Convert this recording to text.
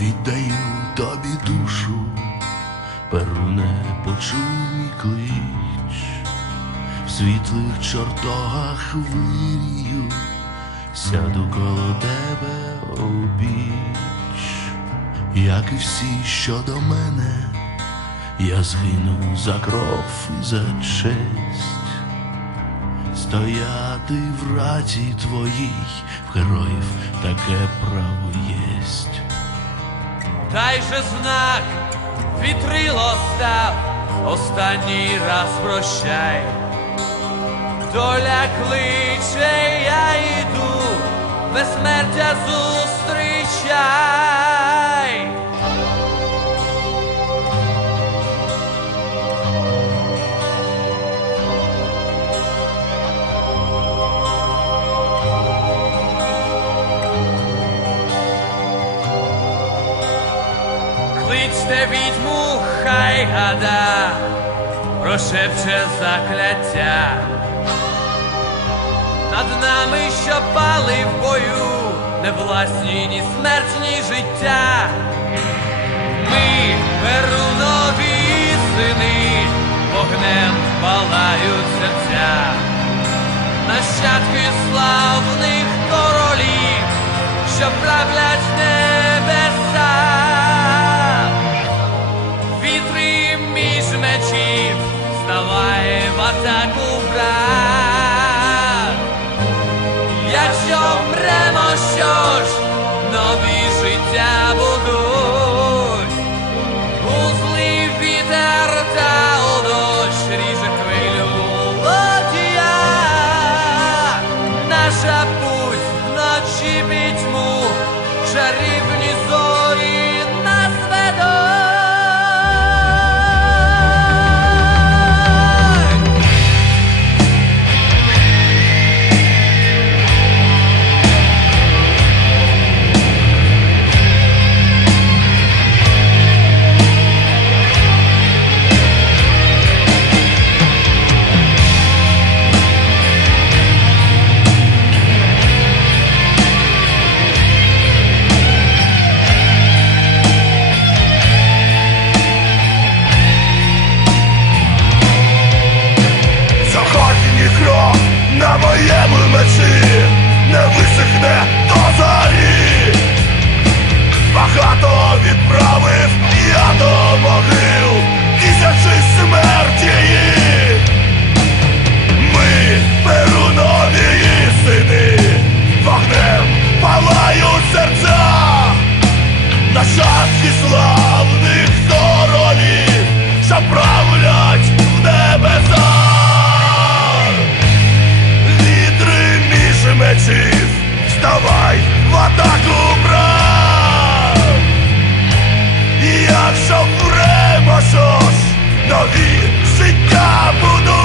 віддаю тобі душу, Перуне, почуй мій клич, в світлих чортогах вирію, сяду коло тебе обіч, як і всі, що до мене, я згину за кров і за честь. Стояти в раті твоїй, в героїв таке право єсть. Дай же знак, вітрило став, останній раз прощай. Доля кличе, я йду, безсмертя зустрічай. Кличте відьму, хай гада, прошепче закляття. Над нами, що пали в бою, не власні ні смерть, ні життя. Ми, перунові сини, вогнем палають серця, нащадки славних королів, що правлять небеса. Мечів, ставай в атаку брат. Якщо мремо, що ж, нові життя будуть. У злий вітер та у дощ ріже хвилю лодія. Наша путь вночі пітьму, чарівні Сьогодні на моєму мечі не висохне до зарі? Багато відправив Na vida, Chicago, no